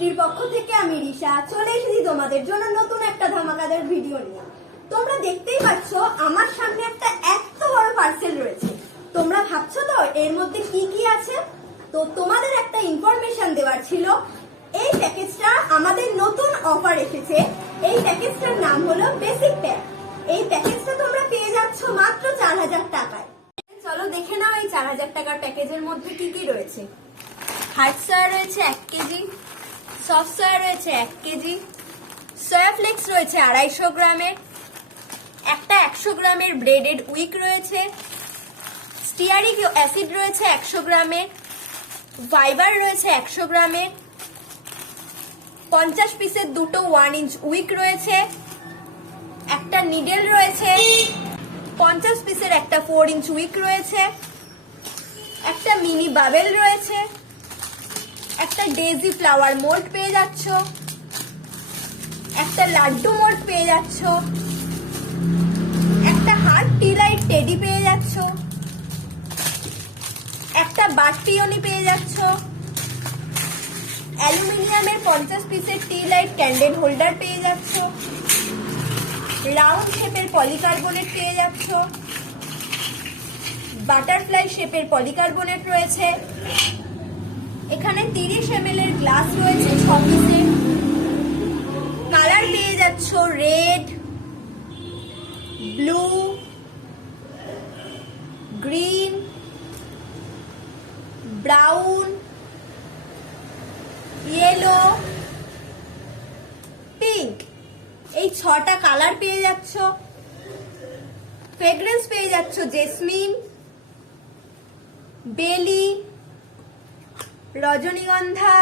মিত্রির পক্ষ থেকে আমি রিশা চলে এসেছি তোমাদের জন্য নতুন একটা ধামাকাদার ভিডিও নিয়ে। তোমরা দেখতেই পাচ্ছ আমার সামনে একটা এত বড় পার্সেল রয়েছে। তোমরা ভাবছো তো এর মধ্যে কি কি আছে? তো তোমাদের একটা ইনফরমেশন দেওয়ার ছিল। এই প্যাকেজটা আমাদের নতুন অফার এসেছে। এই প্যাকেজটার নাম হলো বেসিক প্যাক। এই প্যাকেজটা তোমরা পেয়ে যাচ্ছ মাত্র 4000 টাকায়। চলো দেখে নাও এই 4000 টাকার প্যাকেজের মধ্যে কি কি রয়েছে। হার্ড সয়া রয়েছে 1 কেজি, সফট সয়া রয়েছে 1 কেজি, সয়া ফ্লেক্স রয়েছে 250 গ্রামের, একটা 100 গ্রামের ব্রেডেড উইক রয়েছে, স্টিয়ারিক অ্যাসিড রয়েছে 100 গ্রামের, ফাইবার রয়েছে 100 গ্রামের, 50 পিসের দুটো 1 ইঞ্চ উইক রয়েছে, একটা নিডেল রয়েছে, 50 পিসের একটা 4 ইঞ্চ উইক রয়েছে, একটা মিনি বাবেল রয়েছে, একটা ডেজি ফ্লাওয়ার মোল্ড পেয়ে যাচ্ছ, একটা লাড্ডু মোল্ড পেয়ে যাচ্ছ, একটা হার্ট টি লাইট টেডি পেয়ে যাচ্ছ, একটা বাট পিওনি পেয়ে যাচ্ছ, অ্যালুমিনিয়ামের 50 পিসের টি লাইট ক্যান্ডেল হোল্ডার পেয়ে যাচ্ছ, রাউন্ড শেপের পলিকার্বনেট পেয়ে যাচ্ছ, বাটারফ্লাই শেপের পলিকার্বনেট রয়েছে, এখানে 30 ml এর গ্লাস রয়েছে 6 পিসের, কালার পেয়ে যাচ্ছ red, blue, green, brown, yellow, pink. এই 6টা কালার পেয়ে যাচ্ছ। ফ্রেগ্রেন্স পেয়ে যাচ্ছ জেসমিন, বেলি, রজনীগন্ধা,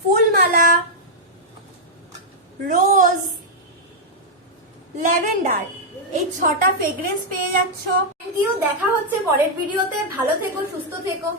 ফুলমালা, রোজ, ল্যাভেন্ডার। এই 6টা ফ্রেগ্রেন্স পেয়ে যাচ্ছ। থ্যাংক ইউ, দেখা হচ্ছে পরের ভিডিওতে। ভালো থেকো, সুস্থ থেকো।